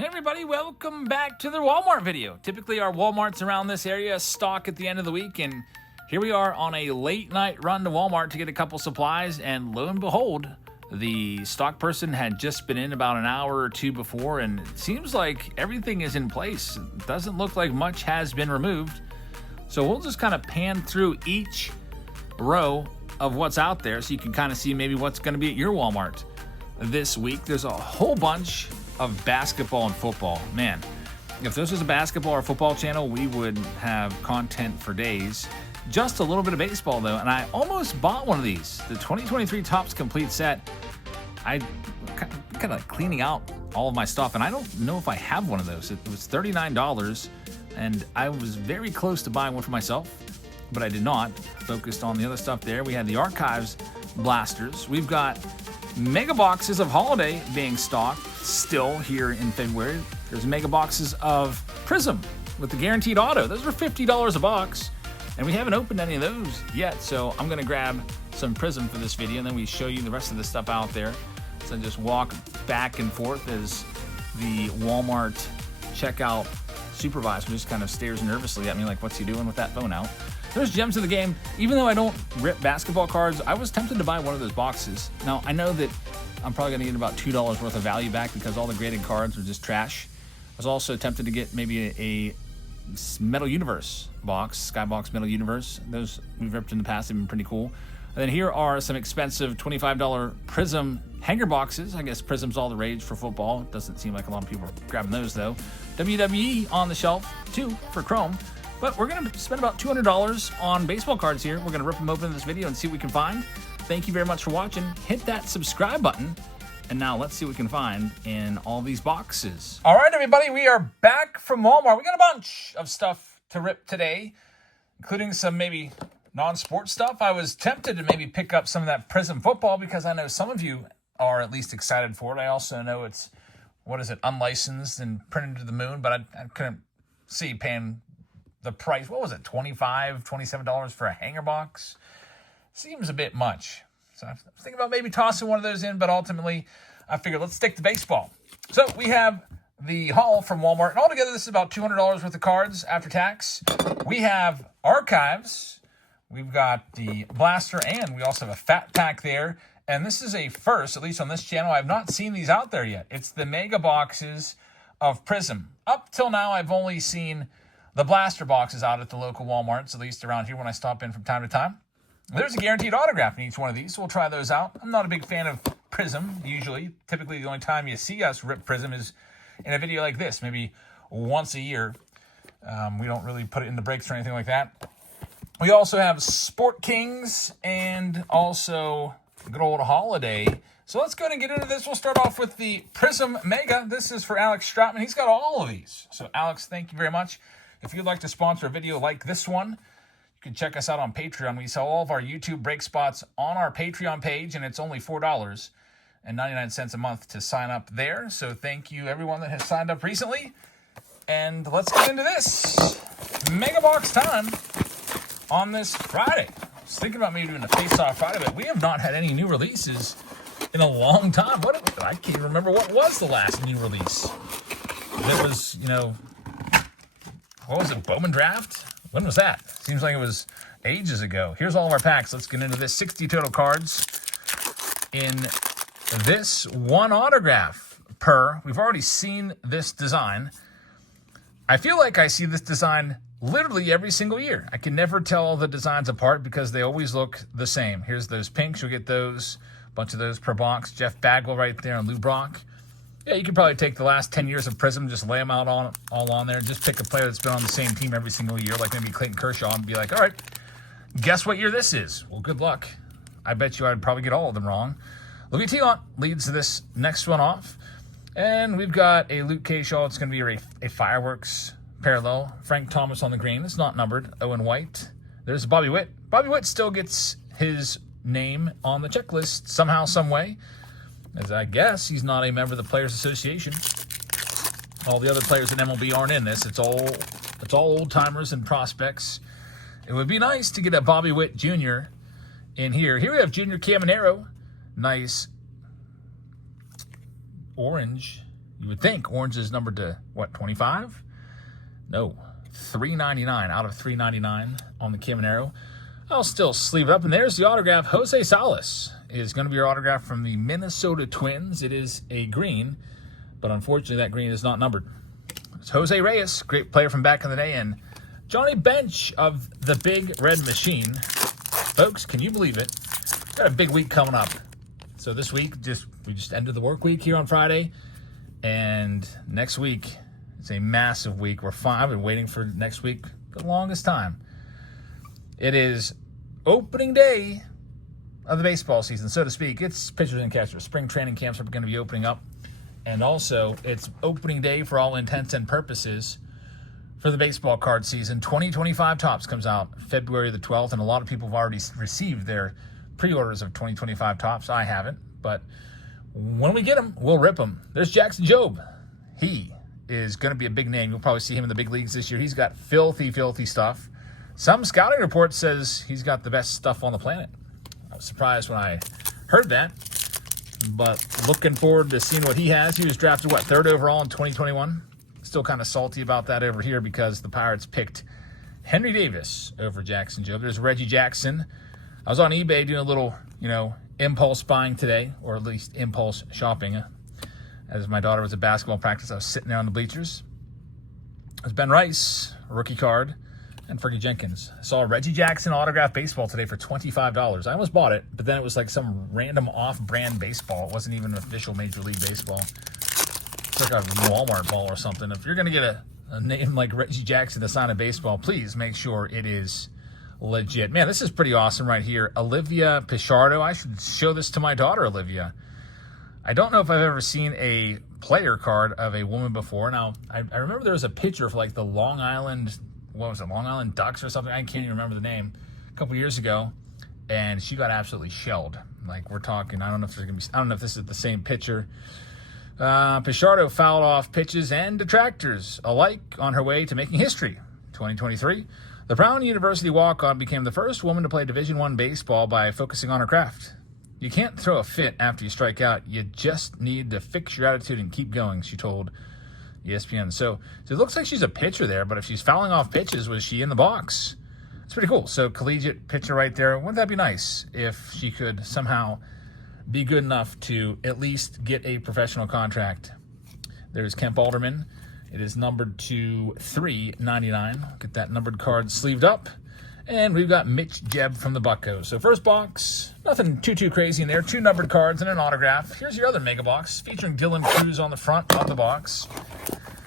Hey everybody, welcome back to the Walmart video. Typically our Walmarts around this area stock at the end of the week, and here we are on a late night run to Walmart to get a couple supplies, and lo and behold, the stock person had just been in about an hour or two before, and it seems like everything is in place. It doesn't look like much has been removed. So we'll just kind of pan through each row of what's out there so you can kind of see maybe what's going to be at your Walmart this week. There's a whole bunch of basketball and football. Man, if this was a basketball or football channel, we would have content for days. Just a little bit of baseball though, and I almost bought one of these, the 2023 Topps Complete Set. I kind of cleaning out all of my stuff, and I don't know if I have one of those. It was $39, and I was very close to buying one for myself, but I did not. Focused on the other stuff there. We had the Archives blasters. We've got mega boxes of Holiday being stocked still here in February. There's mega boxes of Prism with the guaranteed auto. Those are $50 a box, and we haven't opened any of those yet, so I'm gonna grab some Prism for this video, and then we show you the rest of the stuff out there. So just walk back and forth as the Walmart checkout supervisor just kind of stares nervously at me like, what's he doing with that phone out? There's gems of the game. Even though I don't rip basketball cards, I was tempted to buy one of those boxes. Now, I know that I'm probably gonna get about $2 worth of value back because all the graded cards are just trash. I was also tempted to get maybe a Metal Universe box, Skybox Metal Universe. Those we've ripped in the past have been pretty cool. And then here are some expensive $25 Prism hanger boxes. I guess Prism's all the rage for football. Doesn't seem like a lot of people are grabbing those though. WWE on the shelf too for Chrome. But we're gonna spend about $200 on baseball cards here. We're gonna rip them open in this video and see what we can find. Thank you very much for watching. Hit that subscribe button. And now let's see what we can find in all these boxes. All right, everybody, we are back from Walmart. We got a bunch of stuff to rip today, including some maybe non-sports stuff. I was tempted to maybe pick up some of that Prism football because I know some of you are at least excited for it. I also know it's, what is it, unlicensed and printed to the moon, but I couldn't see paying the price. What was it, $25, $27 for a hanger box? Seems a bit much. So I was thinking about maybe tossing one of those in, but ultimately I figured let's stick to baseball. So we have the haul from Walmart, and altogether this is about $200 worth of cards after tax. We have Archives. We've got the blaster, and we also have a fat pack there. And this is a first, at least on this channel. I've not seen these out there yet. It's the mega boxes of Prism. Up till now, I've only seen the blaster boxes out at the local Walmarts, at least around here when I stop in from time to time. There's a guaranteed autograph in each one of these, so we'll try those out. I'm not a big fan of Prism, usually. Typically, the only time you see us rip Prism is in a video like this, maybe once a year. We don't really put it in the breaks or anything like that. We also have Sport Kings and also good old Holiday. So let's go ahead and get into this. We'll start off with the Prism Mega. This is for Alex Stratman. He's got all of these. So Alex, thank you very much. If you'd like to sponsor a video like this one, you can check us out on Patreon. We sell all of our YouTube break spots on our Patreon page, and it's only $4.99 a month to sign up there. So thank you, everyone that has signed up recently. And let's get into this. Mega box time on this Friday. I was thinking about maybe doing a face-off Friday, but we have not had any new releases in a long time. I can't remember what was the last new release. That was, what was it, Bowman Draft? When was that? Seems like it was ages ago. Here's all of our packs. Let's get into this. 60 total cards in this one autograph per. We've already seen this design. I feel like I see this design literally every single year. I can never tell the designs apart because they always look the same. Here's those pinks. You'll get those, a bunch of those per box. Jeff Bagwell right there and Lou Brock. Yeah, you could probably take the last 10 years of Prism, just lay them out all on there. Just pick a player that's been on the same team every single year, like maybe Clayton Kershaw, and be like, all right, guess what year this is? Well, good luck. I bet you I'd probably get all of them wrong. Louis Tillant leads this next one off. And we've got a Luke K. Shaw. It's going to be a Fireworks parallel. Frank Thomas on the green. It's not numbered. Owen White. There's Bobby Witt. Bobby Witt still gets his name on the checklist somehow, some way. As I guess he's not a member of the Players Association. All the other players in MLB aren't in this. It's all old timers and prospects. It would be nice to get a Bobby Witt Jr. in here. Here we have Junior Caminero. Nice orange You would think orange is numbered to, what, 25? No, $3.99 out of $3.99 on the Caminero. I'll still sleeve it up, and there's the autograph. Jose Salas is going to be your autograph from the Minnesota Twins. It is a green, but unfortunately that green is not numbered. It's Jose Reyes, great player from back in the day, and Johnny Bench of the Big Red Machine. Folks, can you believe it? Got a big week coming up. So this week, we just ended the work week here on Friday, and next week it's a massive week. I've been waiting for next week the longest time. It is opening day of the baseball season, so to speak. It's pitchers and catchers. Spring training camps are going to be opening up. And also, it's opening day for all intents and purposes for the baseball card season. 2025 Topps comes out February the 12th, and a lot of people have already received their pre-orders of 2025 Topps. I haven't, but when we get them, we'll rip them. There's Jackson Jobe. He is going to be a big name. You'll probably see him in the big leagues this year. He's got filthy, filthy stuff. Some scouting report says he's got the best stuff on the planet. I was surprised when I heard that, but looking forward to seeing what he has. He was drafted, what, 3rd overall in 2021? Still kind of salty about that over here because the Pirates picked Henry Davis over Jackson Jobe. There's Reggie Jackson. I was on eBay doing a little, impulse buying today, or at least impulse shopping. As my daughter was at basketball practice, I was sitting there on the bleachers. It was Ben Rice, a rookie card, and Fergie Jenkins. I saw a Reggie Jackson autographed baseball today for $25. I almost bought it, but then it was like some random off-brand baseball. It wasn't even an official Major League Baseball. It's like a Walmart ball or something. If you're going to get a name like Reggie Jackson to sign a baseball, please make sure it is legit. Man, this is pretty awesome right here. Olivia Pichardo. I should show this to my daughter, Olivia. I don't know if I've ever seen a player card of a woman before. Now, I remember there was a picture for like the Long Island Ducks or something. I can't even remember the name. A couple years ago, and she got absolutely shelled. Like, we're talking, I don't know if this is the same picture. Pichardo fouled off pitches and detractors alike on her way to making history. 2023, the Brown University walk-on became the first woman to play Division I baseball by focusing on her craft. You can't throw a fit after you strike out. You just need to fix your attitude and keep going, she told ESPN. So it looks like she's a pitcher there, but if she's fouling off pitches, was she in the box? It's pretty cool. So collegiate pitcher right there. Wouldn't that be nice if she could somehow be good enough to at least get a professional contract? There's Kemp Alderman. It is numbered to $3.99. Get that numbered card sleeved up. And we've got Mitch Jebb from the Buccos. So first box, nothing too crazy in there. 2 numbered cards and an autograph. Here's your other mega box featuring Dylan Cruz on the front of the box,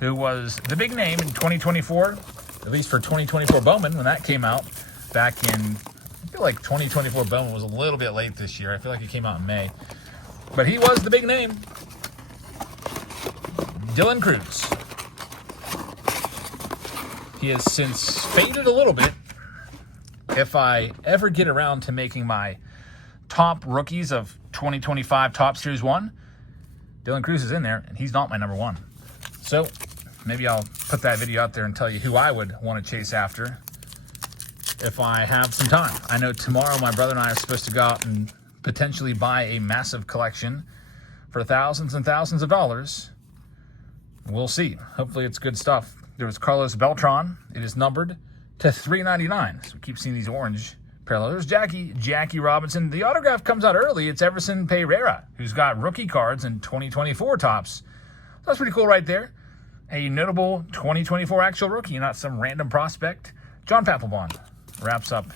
who was the big name in 2024, at least for 2024 Bowman when that came out back in, I feel like 2024 Bowman was a little bit late this year. I feel like it came out in May. But he was the big name. Dylan Cruz. He has since faded a little bit. If I ever get around to making my top rookies of 2025 Topps Series 1, Dylan Cruz is in there, and he's not my number 1. So maybe I'll put that video out there and tell you who I would want to chase after if I have some time. I know tomorrow my brother and I are supposed to go out and potentially buy a massive collection for thousands and thousands of dollars. We'll see. Hopefully it's good stuff. There was Carlos Beltran. It is numbered to $3.99. So we keep seeing these orange parallels. There's Jackie Robinson. The autograph comes out early. It's Everson Pereira, who's got rookie cards in 2024 Topps. That's pretty cool right there. A notable 2024 actual rookie, not some random prospect. John Papelbon wraps up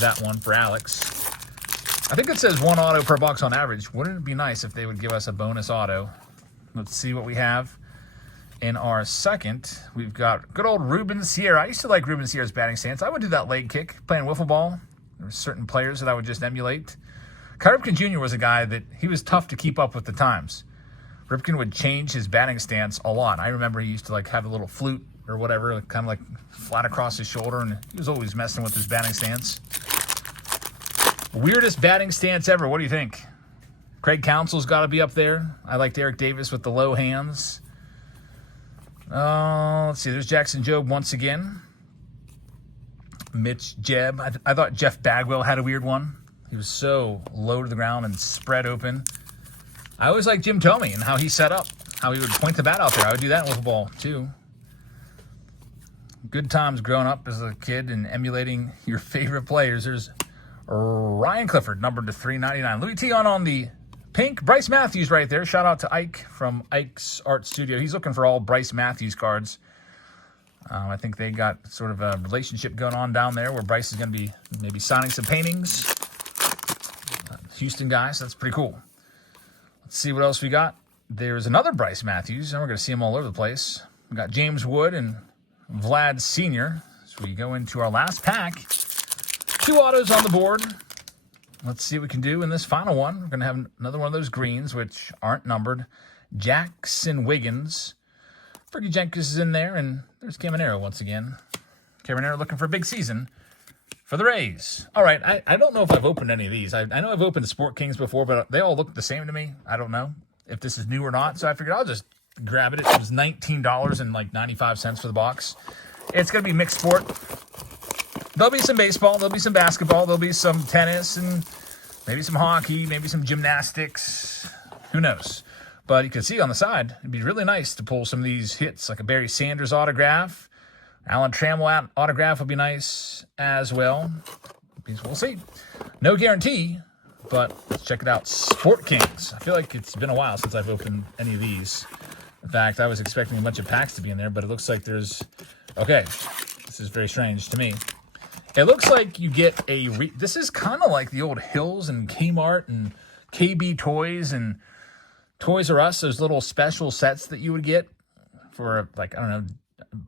that one for Alex. I think it says 1 auto per box on average. Wouldn't it be nice if they would give us a bonus auto? Let's see what we have. In our second, we've got good old Ruben Sierra. I used to like Ruben Sierra's batting stance. I would do that leg kick, playing wiffle ball. There were certain players that I would just emulate. Cal Ripken Jr. was a guy that he was tough to keep up with the times. Ripken would change his batting stance a lot. I remember he used to like have a little flute or whatever, kind of like flat across his shoulder, and he was always messing with his batting stance. Weirdest batting stance ever. What do you think? Craig Counsell's got to be up there. I liked Eric Davis with the low hands. Let's see. There's Jackson Jobe once again. Mitch Jebb. I thought Jeff Bagwell had a weird one. He was so low to the ground and spread open. I always liked Jim Thome and how he set up. how he would point the bat out there. I would do that with a ball, too. Good times growing up as a kid and emulating your favorite players. There's Ryan Clifford, numbered to 399. Louis T on the pink. Bryce Matthews right there. Shout out to Ike from Ike's Art Studio. He's looking for all Bryce Matthews cards. I think they got sort of a relationship going on down there where Bryce is going to be maybe signing some paintings. Houston guys, that's pretty cool. Let's see what else we got. There's another Bryce Matthews, and we're going to see him all over the place. We got James Wood and Vlad Sr. So we go into our last pack. 2 autos on the board. Let's see what we can do in this final one. We're going to have another one of those greens, which aren't numbered. Jackson Wiggins. Fergie Jenkins is in there, and there's Caminero once again. Caminero looking for a big season for the Rays. All right, I don't know if I've opened any of these. I know I've opened the Sport Kings before, but they all look the same to me. I don't know if this is new or not, so I figured I'll just grab it. It was $19.95 for the box. It's going to be mixed sport. There'll be some baseball, there'll be some basketball, there'll be some tennis, and maybe some hockey, maybe some gymnastics. Who knows? But you can see on the side, it'd be really nice to pull some of these hits, like a Barry Sanders autograph. Alan Trammell autograph would be nice as well. We'll see. No guarantee, but let's check it out. Sport Kings. I feel like it's been a while since I've opened any of these. In fact, I was expecting a bunch of packs to be in there, but it looks like there's... Okay, this is very strange to me. It looks like you get a... This is kind of like the old Hills and Kmart and KB Toys and Toys R Us, those little special sets that you would get for, like, I don't know,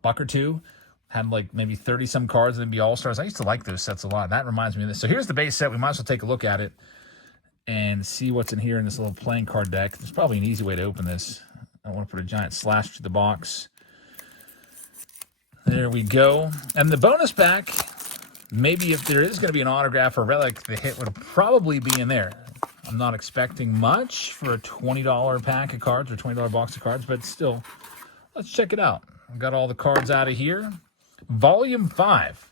$1 or $2. Had like maybe 30-some cards and it'd be all-stars. I used to like those sets a lot. That reminds me of this. So here's the base set. We might as well take a look at it and see what's in here in this little playing card deck. There's probably an easy way to open this. I don't want to put a giant slash through the box. There we go. And the bonus pack, maybe if there is going to be an autograph or relic, the hit would probably be in there. I'm not expecting much for a $20 pack of cards or $20 box of cards, but still, let's check it out. I've got all the cards out of here. Volume 5.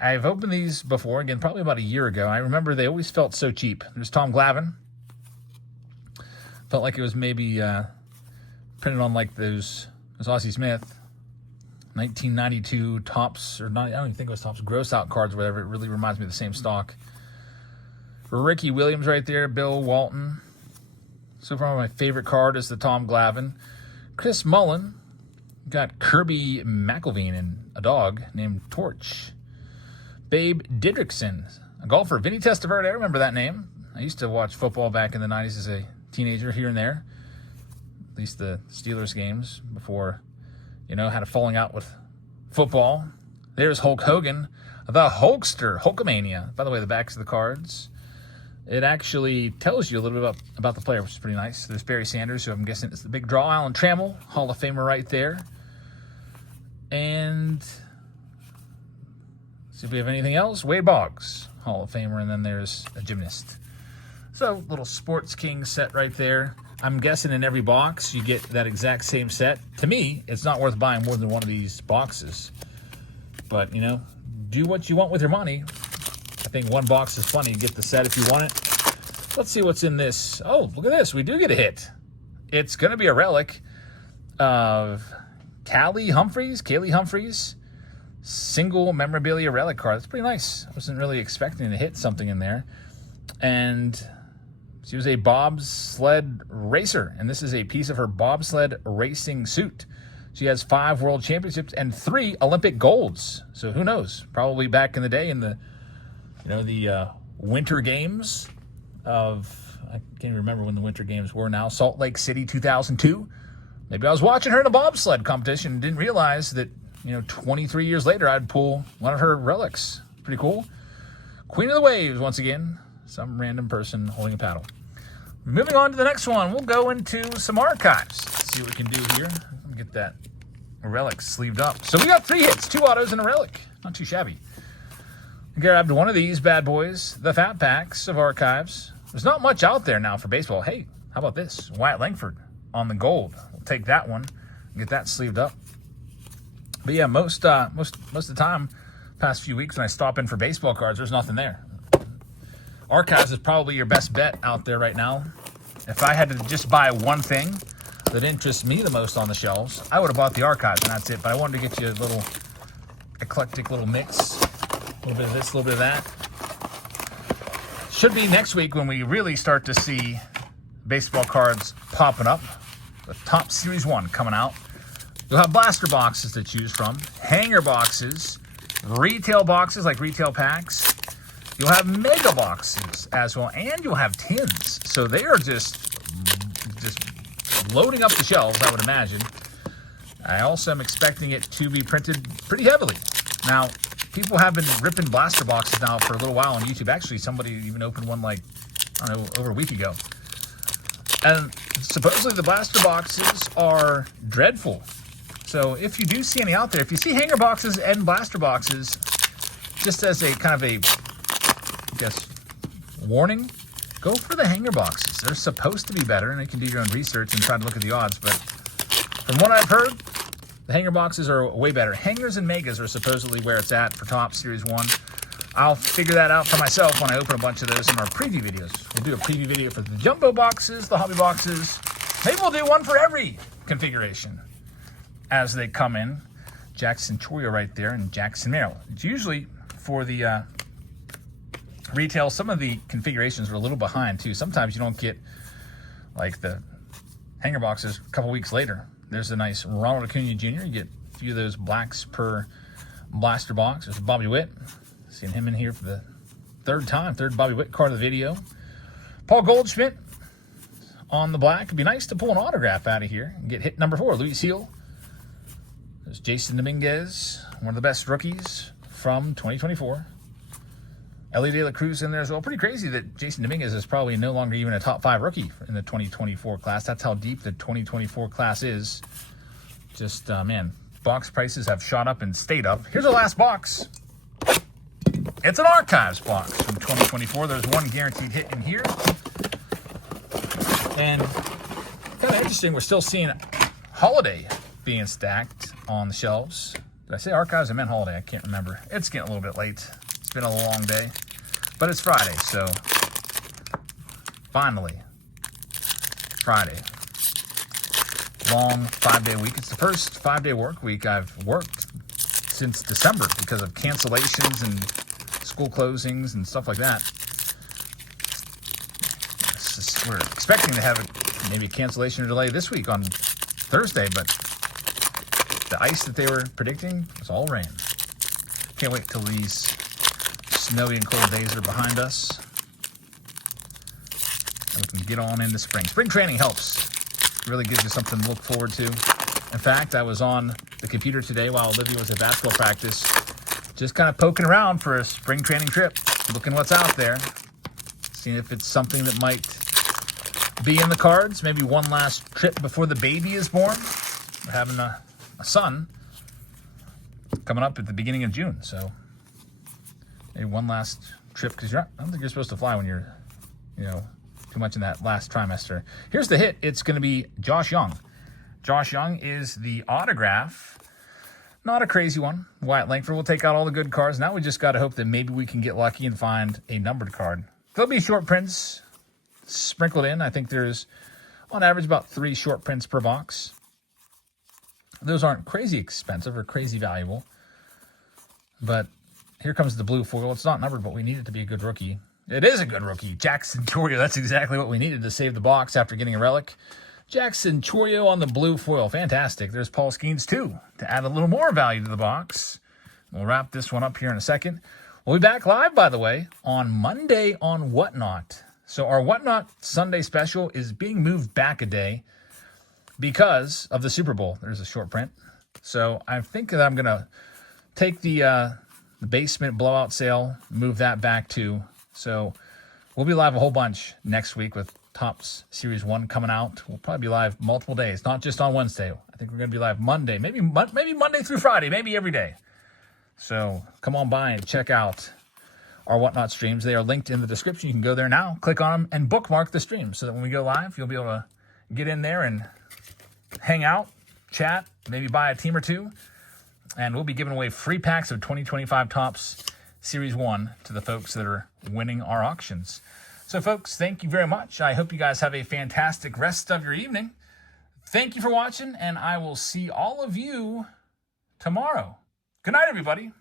I've opened these before, again, probably about a year ago. I remember they always felt so cheap. There's Tom Glavine. Felt like it was maybe printed on like those Ozzie Smith 1992 Topps, or not, I don't even think it was Topps, gross out cards or whatever. It really reminds me of the same stock. Ricky Williams right there, Bill Walton. So far, my favorite card is the Tom Glavine. Chris Mullen. Got Kirby McElveen and a dog named Torch. Babe Didrikson, a golfer. Vinny Testaverde, I remember that name. I used to watch football back in the 90s as a teenager here and there. At least the Steelers games before, had a falling out with football. There's Hulk Hogan, the Hulkster, Hulkamania. By the way, the backs of the cards. It actually tells you a little bit about the player, which is pretty nice. There's Barry Sanders, who I'm guessing is the big draw. Alan Trammell, Hall of Famer right there. And see if we have anything else. Wade Boggs, Hall of Famer, and then there's a gymnast. So, little Sports King set right there. I'm guessing in every box you get that exact same set. To me, it's not worth buying more than one of these boxes. But, do what you want with your money. I think one box is funny. You get the set if you want it. Let's see what's in this. Oh, look at this. We do get a hit. It's going to be a relic of Kaylee Humphreys, single memorabilia relic card. That's pretty nice. I wasn't really expecting to hit something in there. And she was a bobsled racer, and this is a piece of her bobsled racing suit. She has 5 world championships and 3 Olympic golds. So who knows? Probably back in the day in the, the winter games of, I can't even remember when the winter games were now, Salt Lake City 2002. Maybe I was watching her in a bobsled competition and didn't realize that, 23 years later, I'd pull one of her relics. Pretty cool. Queen of the Waves, once again. Some random person holding a paddle. Moving on to the next one, we'll go into some archives. Let's see what we can do here. Let me get that relic sleeved up. So we got 3 hits, 2 autos, and a relic. Not too shabby. I grabbed one of these bad boys, the Fat Packs of archives. There's not much out there now for baseball. Hey, how about this? Wyatt Langford on the gold. We'll take that one, get that sleeved up. But yeah, most of the time, past few weeks when I stop in for baseball cards, there's nothing there. Archives is probably your best bet out there right now. If I had to just buy one thing, that interest me the most on the shelves. I would have bought the archives and that's it, but I wanted to get you a little eclectic little mix. A little bit of this, a little bit of that. Should be next week when we really start to see baseball cards popping up. The Top Series 1 coming out. You'll have blaster boxes to choose from, hanger boxes, retail boxes like retail packs. You'll have mega boxes as well, and you'll have tins. So they are just loading up the shelves, I would imagine. I also am expecting it to be printed pretty heavily. Now, people have been ripping blaster boxes now for a little while on YouTube. Actually, somebody even opened one like, I don't know, over a week ago. And supposedly the blaster boxes are dreadful. So if you do see any out there, if you see hanger boxes and blaster boxes, just as a kind of a, I guess, warning, go for the hanger boxes. They're supposed to be better, and you can do your own research and try to look at the odds. But from what I've heard, the hanger boxes are way better. Hangers and megas are supposedly where it's at for Top Series 1. I'll figure that out for myself when I open a bunch of those in our preview videos. We'll do a preview video for the jumbo boxes, the hobby boxes. Maybe we'll do one for every configuration as they come in. Jackson Chorio right there and Jackson Merrill. It's usually for the retail, some of the configurations are a little behind too. Sometimes you don't get like the hanger boxes a couple weeks later. There's a nice Ronald Acuna Jr. You get a few of those blacks per blaster box. There's Bobby Witt. Seeing him in here for the third Bobby Witt card of the video. Paul Goldschmidt on the black. It'd be nice to pull an autograph out of here and get hit number 4, Luis Heel. There's Jason Dominguez, one of the best rookies from 2024. Ellie De La Cruz in there as well. Pretty crazy that Jason Dominguez is probably no longer even a top 5 rookie in the 2024 class. That's how deep the 2024 class is. Just, man, box prices have shot up and stayed up. Here's our last box. It's an archives box from 2024. There's one guaranteed hit in here. And kind of interesting, we're still seeing Holiday being stacked on the shelves. Did I say archives? I meant Holiday. I can't remember. It's getting a little bit late. It's been a long day, but it's Friday, so finally, Friday. Long 5-day week. It's the first 5-day work week I've worked since December because of cancellations and school closings and stuff like that. We're expecting to have maybe a cancellation or delay this week on Thursday, but the ice that they were predicting was all rain. Can't wait till these snowy and cold days are behind us and we can get on into spring. Spring training helps. It really gives you something to look forward to. In fact, I was on the computer today while Olivia was at basketball practice, just kind of poking around for a spring training trip, looking what's out there, seeing if it's something that might be in the cards. Maybe one last trip before the baby is born. We're having a son coming up at the beginning of June, so maybe one last trip, because I don't think you're supposed to fly when you're, too much in that last trimester. Here's the hit. It's going to be Josh Young. Josh Young is the autograph. Not a crazy one. Wyatt Langford will take out all the good cards. Now we just got to hope that maybe we can get lucky and find a numbered card. There'll be short prints sprinkled in. I think there's, on average, about 3 short prints per box. Those aren't crazy expensive or crazy valuable. But here comes the blue foil. It's not numbered, but we need it to be a good rookie. It is a good rookie. Jackson Chorio. That's exactly what we needed to save the box after getting a relic. Jackson Chorio on the blue foil. Fantastic. There's Paul Skeens, too, to add a little more value to the box. We'll wrap this one up here in a second. We'll be back live, by the way, on Monday on Whatnot. So our Whatnot Sunday special is being moved back a day because of the Super Bowl. There's a short print. So I think that I'm going to take the basement blowout sale, move that back too. So we'll be live a whole bunch next week with Topps Series 1 coming out. We'll probably be live multiple days, not just on Wednesday. I think we're going to be live Monday, maybe Monday through Friday, maybe every day. So come on by and check out our Whatnot streams. They are linked in the description. You can go there now, click on them, and bookmark the stream so that when we go live, you'll be able to get in there and hang out, chat, maybe buy a team or two. And we'll be giving away free packs of 2025 Topps Series 1 to the folks that are winning our auctions. So, folks, thank you very much. I hope you guys have a fantastic rest of your evening. thank you for watching, and I will see all of you tomorrow. Good night, everybody.